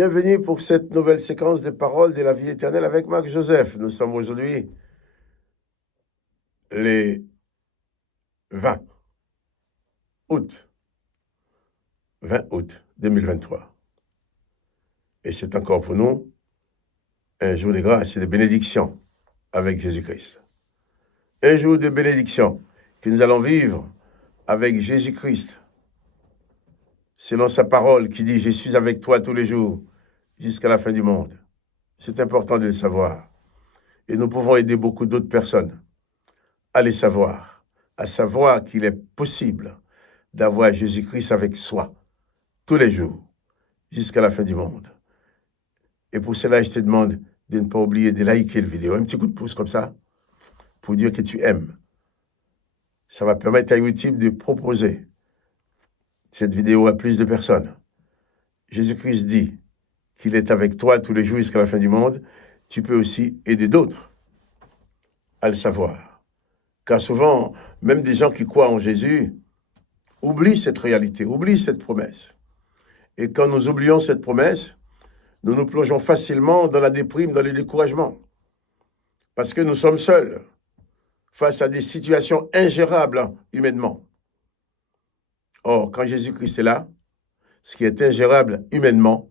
Bienvenue pour cette nouvelle séquence de paroles de la vie éternelle avec Marc Joseph. Nous sommes aujourd'hui les 20 août, 20 août 2023. Et c'est encore pour nous un jour de grâce et de bénédiction avec Jésus-Christ. Un jour de bénédiction que nous allons vivre avec Jésus-Christ, selon sa parole qui dit « Je suis avec toi tous les jours jusqu'à la fin du monde ». C'est important de le savoir. Et nous pouvons aider beaucoup d'autres personnes à les savoir, à savoir qu'il est possible d'avoir Jésus-Christ avec soi tous les jours jusqu'à la fin du monde. Et pour cela, je te demande de ne pas oublier de liker la vidéo. Un petit coup de pouce comme ça pour dire que tu aimes. Ça va permettre à YouTube de proposer cette vidéo à plus de personnes. Jésus-Christ dit qu'il est avec toi tous les jours jusqu'à la fin du monde. Tu peux aussi aider d'autres à le savoir. Car souvent, même des gens qui croient en Jésus oublient cette réalité, oublient cette promesse. Et quand nous oublions cette promesse, nous nous plongeons facilement dans la déprime, dans le découragement. Parce que nous sommes seuls face à des situations ingérables humainement. Or, quand Jésus-Christ est là, ce qui est ingérable humainement,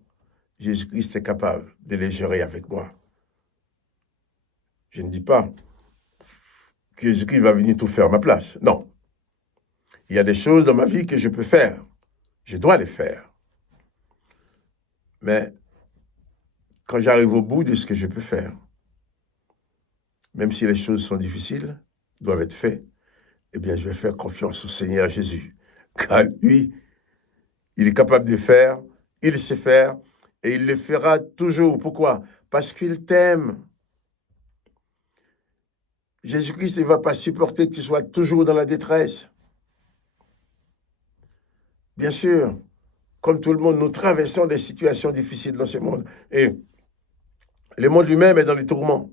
Jésus-Christ est capable de les gérer avec moi. Je ne dis pas que Jésus-Christ va venir tout faire à ma place. Non. Il y a des choses dans ma vie que je peux faire. Je dois les faire. Mais quand j'arrive au bout de ce que je peux faire, même si les choses sont difficiles, doivent être faites, eh bien, je vais faire confiance au Seigneur Jésus. Car lui, il est capable de faire, il sait faire, et il le fera toujours. Pourquoi? Parce qu'il t'aime. Jésus-Christ ne va pas supporter que tu sois toujours dans la détresse. Bien sûr, comme tout le monde, nous traversons des situations difficiles dans ce monde. Et le monde lui-même est dans les tourments.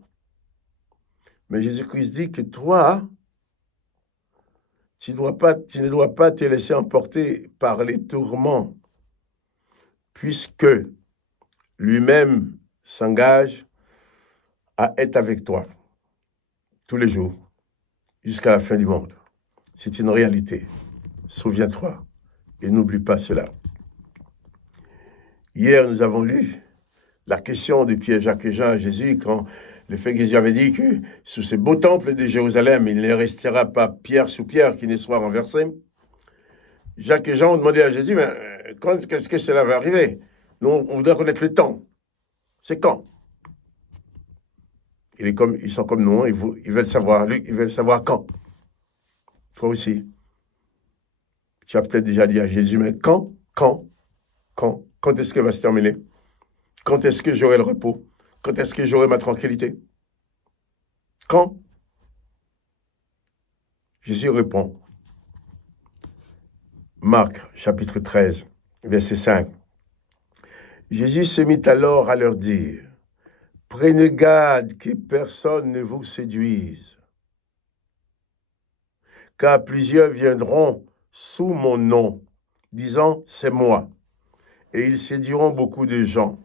Mais Jésus-Christ dit que toi, tu ne dois pas te laisser emporter par les tourments, puisque lui-même s'engage à être avec toi tous les jours, jusqu'à la fin du monde. C'est une réalité. Souviens-toi et n'oublie pas cela. Hier, nous avons lu la question de Pierre, Jacques et Jean à Jésus quand le fait que Jésus avait dit que sous ces beaux temples de Jérusalem, il ne restera pas pierre sous pierre qui ne soit renversée. Jacques et Jean ont demandé à Jésus, mais quand est-ce que cela va arriver? Nous, on voudrait connaître le temps. C'est quand? Ils sont comme nous, ils veulent savoir. Lui, ils veulent savoir quand. Toi aussi. Tu as peut-être déjà dit à Jésus, mais quand est-ce que va se terminer? Quand est-ce que j'aurai le repos? Quand est-ce que j'aurai ma tranquillité? Quand? Jésus répond. Marc, chapitre 13, verset 5. Jésus se mit alors à leur dire, « Prenez garde que personne ne vous séduise, car plusieurs viendront sous mon nom, disant, c'est moi, et ils séduiront beaucoup de gens.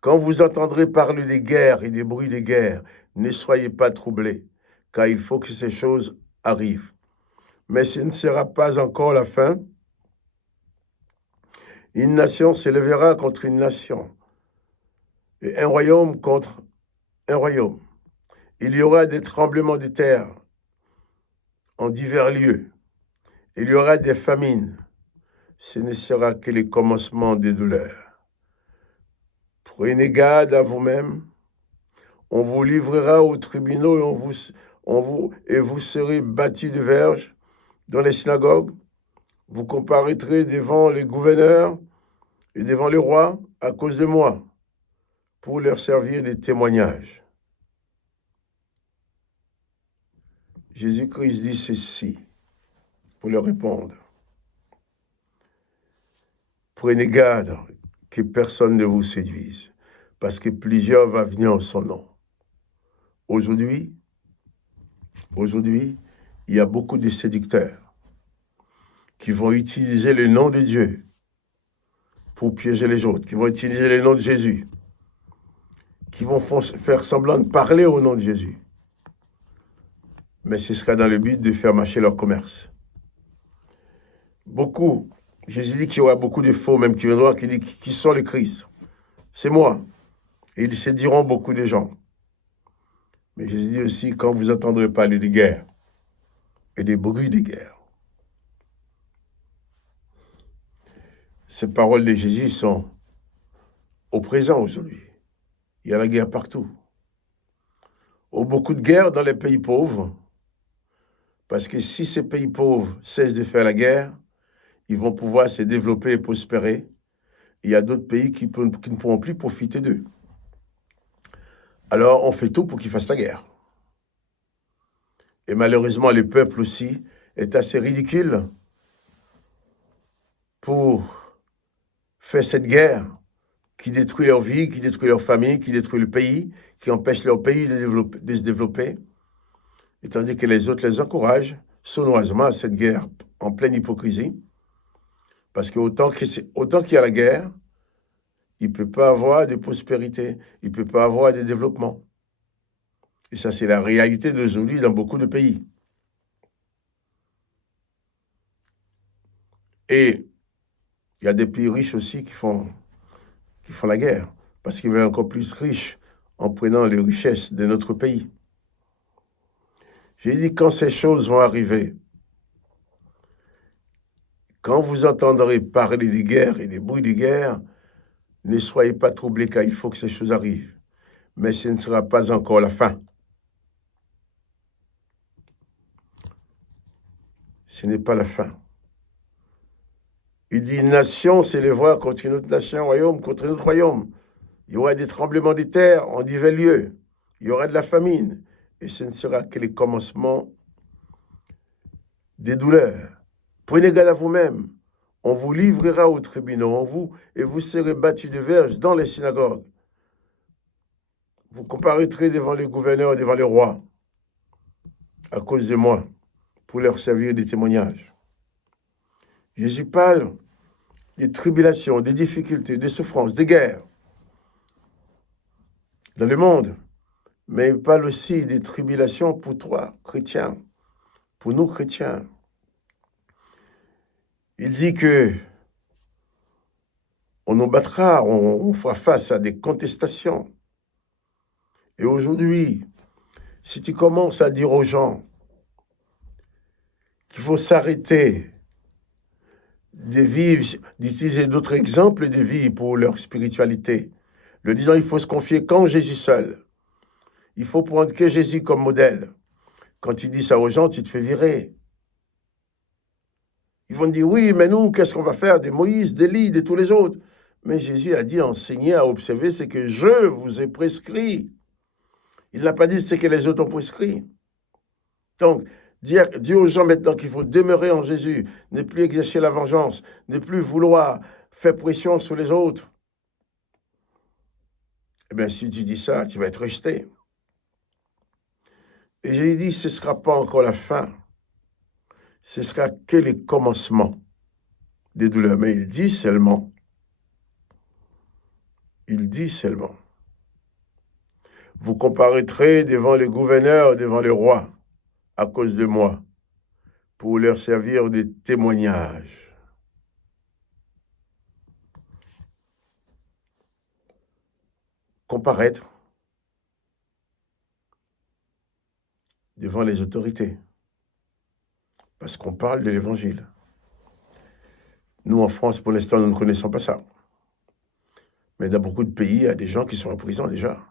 Quand vous entendrez parler des guerres et des bruits de guerre, ne soyez pas troublés, car il faut que ces choses arrivent. Mais ce ne sera pas encore la fin. Une nation s'élèvera contre une nation, et un royaume contre un royaume. Il y aura des tremblements de terre en divers lieux. Il y aura des famines. Ce ne sera que le commencement des douleurs. Prenez garde à vous-même. On vous livrera aux tribunaux et vous serez battus de verges dans les synagogues. Vous comparaîtrez devant les gouverneurs et devant les rois à cause de moi, pour leur servir de témoignage. Jésus-Christ dit ceci pour leur répondre. Prenez garde que personne ne vous séduise, parce que plusieurs vont venir en son nom. Aujourd'hui, il y a beaucoup de séducteurs qui vont utiliser le nom de Dieu pour piéger les autres, qui vont utiliser les noms de Jésus, qui vont faire semblant de parler au nom de Jésus. Mais ce sera dans le but de faire marcher leur commerce. Beaucoup, Jésus dit qu'il y aura beaucoup de faux, même qui viendront, qui disent qui sont les Christ. C'est moi. Et ils séduiront beaucoup de gens. Mais Jésus dit aussi, quand vous entendrez parler de guerre et des bruits de guerre, ces paroles de Jésus sont au présent aujourd'hui. Il y a la guerre partout. Beaucoup de guerres dans les pays pauvres, parce que si ces pays pauvres cessent de faire la guerre, ils vont pouvoir se développer et prospérer. Il y a d'autres pays qui ne pourront plus profiter d'eux. Alors, on fait tout pour qu'ils fassent la guerre. Et malheureusement, le peuple aussi est assez ridicule pour faire cette guerre qui détruit leur vie, qui détruit leur famille, qui détruit le pays, qui empêche leur pays de se développer. Et tandis que les autres les encouragent sournoisement à cette guerre en pleine hypocrisie. Parce qu'autant qu'il y a la guerre, il ne peut pas avoir de prospérité, il ne peut pas avoir de développement. Et ça, c'est la réalité d'aujourd'hui dans beaucoup de pays. Et il y a des pays riches aussi qui font la guerre, parce qu'ils veulent encore plus riches en prenant les richesses de notre pays. J'ai dit, quand ces choses vont arriver, quand vous entendrez parler des guerres et des bruits de guerre, ne soyez pas troublés, car il faut que ces choses arrivent. Mais ce ne sera pas encore la fin. Ce n'est pas la fin. Il dit, nation s'élèvera contre une autre nation, royaume contre un autre royaume. Il y aura des tremblements de terre en divers lieux. Il y aura de la famine. Et ce ne sera que les commencements des douleurs. Prenez garde à vous-même. On vous livrera aux tribunaux, et vous serez battus de verges dans les synagogues. Vous comparaîtrez devant les gouverneurs, devant les rois, à cause de moi, pour leur servir des témoignages. Jésus parle des tribulations, des difficultés, des souffrances, des guerres dans le monde, mais il parle aussi des tribulations pour toi, chrétien, pour nous, chrétiens. Il dit que on nous battra, on fera face à des contestations. Et aujourd'hui, si tu commences à dire aux gens qu'il faut s'arrêter de vivre, d'utiliser d'autres exemples de vie pour leur spiritualité, le disant il faut se confier qu'en Jésus seul. Il faut prendre que Jésus comme modèle. Quand tu dis ça aux gens, tu te fais virer. Ils vont te dire, oui, mais nous, qu'est-ce qu'on va faire de Moïse, d'Élie, de tous les autres? Mais Jésus a dit, enseigner à observer ce que je vous ai prescrit. Il n'a pas dit ce que les autres ont prescrit. Donc, dire aux gens maintenant qu'il faut demeurer en Jésus, ne plus exercer la vengeance, ne plus vouloir faire pression sur les autres. Eh bien, si tu dis ça, tu vas être rejeté. Et j'ai dit, ce ne sera pas encore la fin. Ce sera que les commencements des douleurs. Mais il dit seulement, vous comparaîtrez devant les gouverneurs, devant les rois, à cause de moi, pour leur servir de témoignage. Comparaître devant les autorités, parce qu'on parle de l'Évangile. Nous, en France, pour l'instant, nous ne connaissons pas ça. Mais dans beaucoup de pays, il y a des gens qui sont en prison déjà.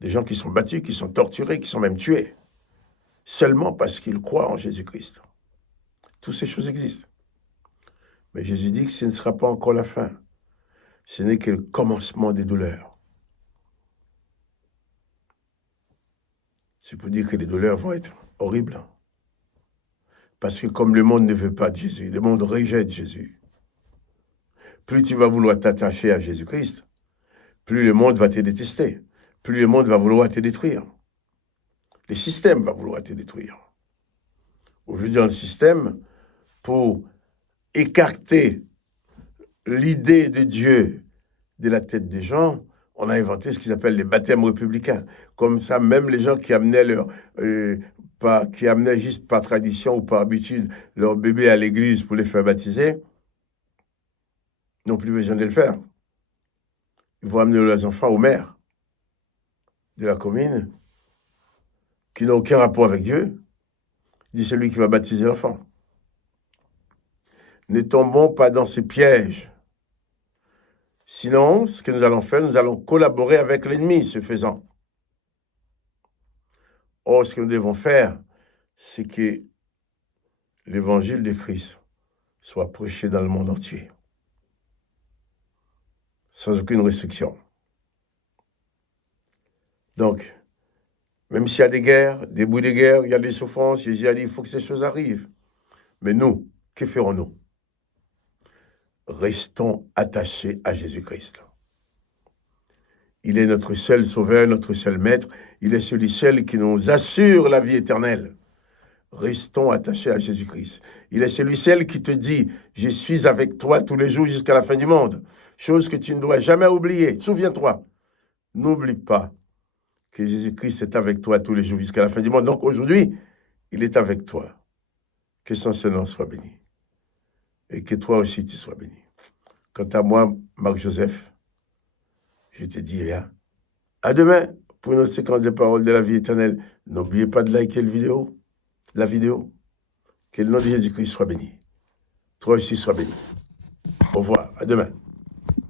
Des gens qui sont battus, qui sont torturés, qui sont même tués. Seulement parce qu'ils croient en Jésus-Christ. Toutes ces choses existent. Mais Jésus dit que ce ne sera pas encore la fin. Ce n'est que le commencement des douleurs. C'est pour dire que les douleurs vont être horribles. Parce que comme le monde ne veut pas de Jésus, le monde rejette Jésus. Plus tu vas vouloir t'attacher à Jésus-Christ, plus le monde va te détester, plus le monde va vouloir te détruire. Le système va vouloir te détruire. Aujourd'hui, dans le système, pour écarter l'idée de Dieu de la tête des gens, on a inventé ce qu'ils appellent les baptêmes républicains. Comme ça, même les gens qui amenaient qui amenaient juste par tradition ou par habitude leur bébé à l'église pour les faire baptiser, n'ont plus besoin de le faire. Ils vont amener leurs enfants au maire de la commune, qui n'a aucun rapport avec Dieu, dit celui qui va baptiser l'enfant. Ne tombons pas dans ces pièges. Sinon, ce que nous allons faire, nous allons collaborer avec l'ennemi, ce faisant. Or, ce que nous devons faire, c'est que l'évangile de Christ soit prêché dans le monde entier, sans aucune restriction. Donc, même s'il y a des guerres, des bouts de guerre, il y a des souffrances, Jésus a dit, il faut que ces choses arrivent. Mais nous, que ferons-nous? Restons attachés à Jésus-Christ. Il est notre seul sauveur, notre seul maître. Il est celui seul qui nous assure la vie éternelle. Restons attachés à Jésus-Christ. Il est celui seul qui te dit, je suis avec toi tous les jours jusqu'à la fin du monde. Chose que tu ne dois jamais oublier. Souviens-toi, n'oublie pas que Jésus-Christ est avec toi tous les jours jusqu'à la fin du monde. Donc aujourd'hui, il est avec toi. Que son Seigneur soit béni. Et que toi aussi tu sois béni. Quant à moi, Marc-Joseph, je te dis, bien, à demain pour une autre séquence des paroles de la vie éternelle. N'oubliez pas de liker la vidéo. Que le nom de Jésus-Christ soit béni. Toi aussi sois béni. Au revoir, à demain.